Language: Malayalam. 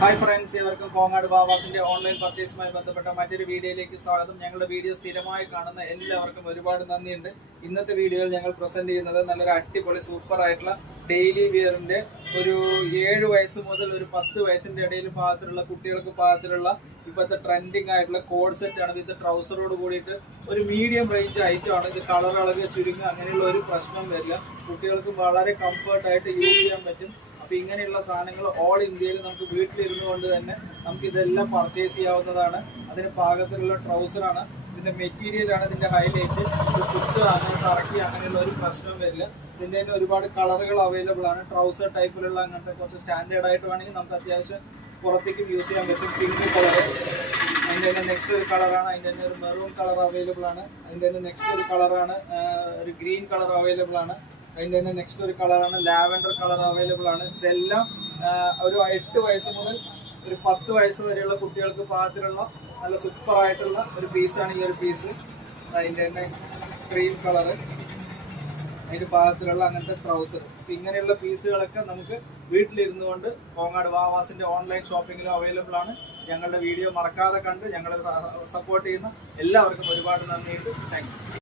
ഹായ് ഫ്രണ്ട്സ്, ഇവർക്കും കോങ്ങാട് ബാവാസിന്റെ ഓൺലൈൻ പർച്ചേസുമായി ബന്ധപ്പെട്ട മറ്റൊരു വീഡിയോയിലേക്ക് സ്വാഗതം. ഞങ്ങളുടെ വീഡിയോ സ്ഥിരമായി കാണുന്ന എല്ലാവർക്കും ഒരുപാട് നന്ദിയുണ്ട്. ഇന്നത്തെ വീഡിയോയിൽ ഞങ്ങൾ പ്രസന്റ് ചെയ്യുന്നത് നല്ലൊരു അടിപൊളി സൂപ്പർ ആയിട്ടുള്ള ഡെയിലി വിയറിന്റെ ഒരു 7 വയസ്സ് മുതൽ ഒരു 10 വയസ്സിന്റെ ഇടയിൽ പാകത്തിലുള്ള കുട്ടികൾക്ക് പാകത്തിലുള്ള ഇപ്പോഴത്തെ ട്രെൻഡിങ് ആയിട്ടുള്ള കോഡ് സെറ്റ് ആണ്. വിത്ത് ട്രൗസറോട് കൂടിയിട്ട് ഒരു മീഡിയം റേഞ്ച് ഐറ്റം ആണ്. ഇത് കളർ അളവ് ചുരുങ്ങുക അങ്ങനെയുള്ള ഒരു പ്രശ്നം വരില്ല. കുട്ടികൾക്ക് വളരെ കംഫർട്ടായിട്ട് യൂസ് ചെയ്യാൻ പറ്റും. അപ്പോൾ ഇങ്ങനെയുള്ള സാധനങ്ങൾ ഓൾ ഇന്ത്യയിൽ നമുക്ക് വീട്ടിലിരുന്നു കൊണ്ട് തന്നെ നമുക്ക് ഇതെല്ലാം പർച്ചേസ് ചെയ്യാവുന്നതാണ്. അതിന് പാകത്തിലുള്ള ട്രൗസറാണ്, ഇതിന്റെ മെറ്റീരിയലാണ് ഇതിന്റെ ഹൈലൈറ്റ്. ഇത് കുത്ത് അങ്ങനെ കറക്കി അങ്ങനെയുള്ള ഒരു പ്രശ്നം വരില്ല. ഇതിൻ്റെ തന്നെ ഒരുപാട് കളറുകൾ അവൈലബിൾ ആണ്. ട്രൗസർ ടൈപ്പിലുള്ള അങ്ങനത്തെ കുറച്ച് സ്റ്റാൻഡേർഡ് ആയിട്ട് വേണമെങ്കിൽ നമുക്ക് അത്യാവശ്യം പുറത്തേക്കും യൂസ് ചെയ്യാൻ പറ്റും. പിങ്ക് കളർ, അതിൻ്റെ തന്നെ നെക്സ്റ്റ് ഒരു കളറാണ്. അതിൻ്റെ തന്നെ ഒരു മെറൂൺ കളർ അവൈലബിൾ ആണ്. അതിൻ്റെ തന്നെ നെക്സ്റ്റ് ഒരു കളറാണ് ഒരു ഗ്രീൻ കളർ അവൈലബിൾ ആണ്. അതിൻ്റെ തന്നെ നെക്സ്റ്റ് ഒരു കളറാണ് ലാവൻഡർ കളർ അവൈലബിൾ ആണ്. ഇതെല്ലാം ഒരു 8 വയസ്സ് മുതൽ ഒരു 10 വയസ്സ് വരെയുള്ള കുട്ടികൾക്ക് പാകത്തിലുള്ള നല്ല സൂപ്പർ ആയിട്ടുള്ള ഒരു പീസാണ് ഈ ഒരു പീസ്. അതിൻ്റെ തന്നെ ക്രീം കളറ്, അതിൻ്റെ പാകത്തിലുള്ള അങ്ങനത്തെ ട്രൗസർ. അപ്പം ഇങ്ങനെയുള്ള പീസുകളൊക്കെ നമുക്ക് വീട്ടിലിരുന്നു കൊണ്ട് കോങ്ങാട് വാവാസിൻ്റെ ഓൺലൈൻ ഷോപ്പിങ്ങിലും അവൈലബിൾ ആണ്. ഞങ്ങളുടെ വീഡിയോ മറക്കാതെ കണ്ട് ഞങ്ങളെ സപ്പോർട്ട് ചെയ്യുന്ന എല്ലാവർക്കും ഒരുപാട് നന്ദിയുണ്ട്. Thank you.